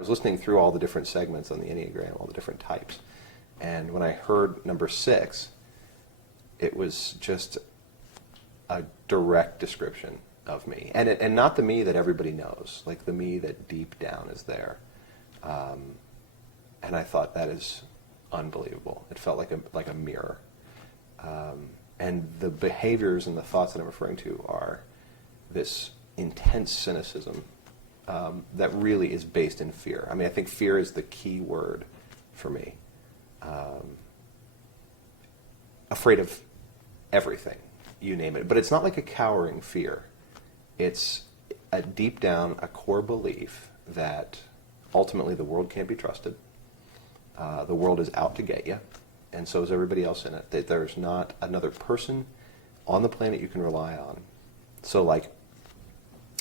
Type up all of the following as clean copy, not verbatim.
I was listening through all the different segments on the Enneagram, all the different types, and when I heard number 6, it was just a direct description of me, and not the me that everybody knows, like the me that deep down is there. And I thought, that is unbelievable. It felt like a mirror. And the behaviors and the thoughts that I'm referring to are this intense cynicism that really is based in fear. I mean, I think fear is the key word for me. Afraid of everything, you name it. But it's not like a cowering fear. It's a deep down, a core belief that ultimately the world can't be trusted. The world is out to get you, and so is everybody else in it. That there's not another person on the planet you can rely on. So like,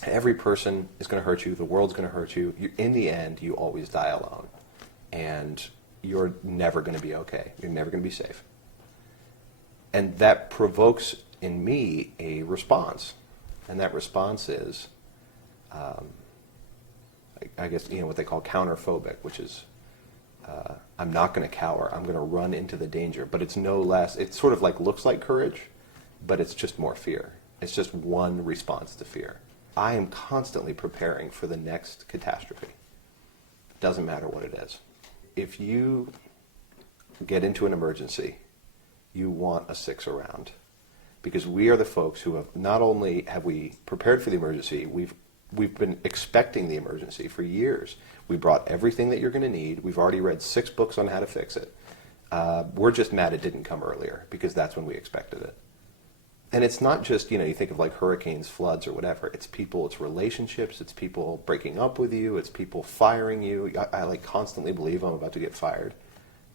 every person is going to hurt you, the world's going to hurt you. In the end, you always die alone. And you're never going to be okay. You're never going to be safe. And that provokes in me a response. And that response is, I guess, what they call counterphobic, which is, I'm not going to cower. I'm going to run into the danger. But it's no less, it sort of like looks like courage, but it's just more fear. It's just one response to fear. I am constantly preparing for the next catastrophe. Doesn't matter what it is. If you get into an emergency, you want a 6 around. Because we are the folks who have, not only have we prepared for the emergency, we've been expecting the emergency for years. We brought everything that you're going to need. We've already read 6 books on how to fix it. We're just mad it didn't come earlier, because that's when we expected it. And it's not just, you think of like hurricanes, floods, or whatever. It's people, it's relationships, it's people breaking up with you, it's people firing you. I like constantly believe I'm about to get fired,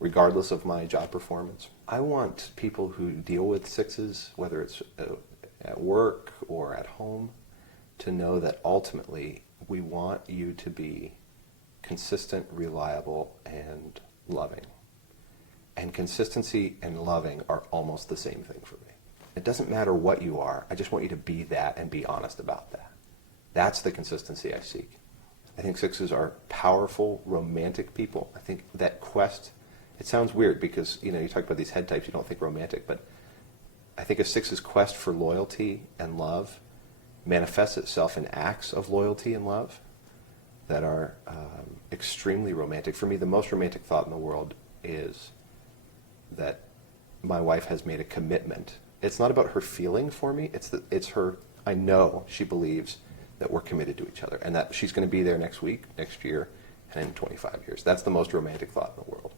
regardless of my job performance. I want people who deal with 6s, whether it's at work or at home, to know that ultimately we want you to be consistent, reliable, and loving. And consistency and loving are almost the same thing for me. It doesn't matter what you are. I just want you to be that and be honest about that. That's the consistency I seek. I think 6s are powerful, romantic people. I think that quest, it sounds weird because, you talk about these head types, you don't think romantic, but I think a 6's quest for loyalty and love manifests itself in acts of loyalty and love that are extremely romantic. For me, the most romantic thought in the world is that my wife has made a commitment. It's not about her feeling for me. It's her. I know she believes that we're committed to each other, and that she's going to be there next week, next year, and in 25 years. That's the most romantic thought in the world.